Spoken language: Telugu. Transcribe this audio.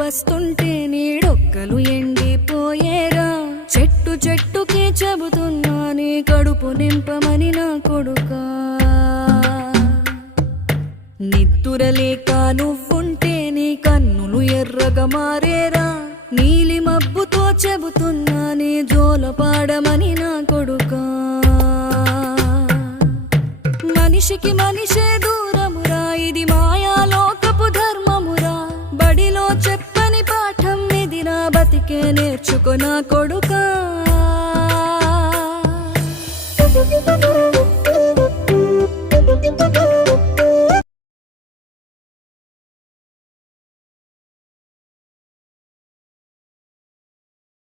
వస్తుంటే నీడొక్కలు ఎండిపోయేరా. చెట్టు చెట్టుకి చెబుతున్నా నీ కడుపు నింపమని నా కొడుకా. నిద్దురలేక నువ్వుంటే నీ కన్నులు ఎర్రగా మారేరా. నీలి మబ్బుతో చెబుతున్నా నీ జోలపాడమని నా కొడుకా. మనిషికి మనిషే దూరమురా, ఇది మాయాలోకపు ధర్మమురా. బడిలో చెప్పని పాఠం ఇది, నా బతికే నేర్చుకో నా కొడుకా.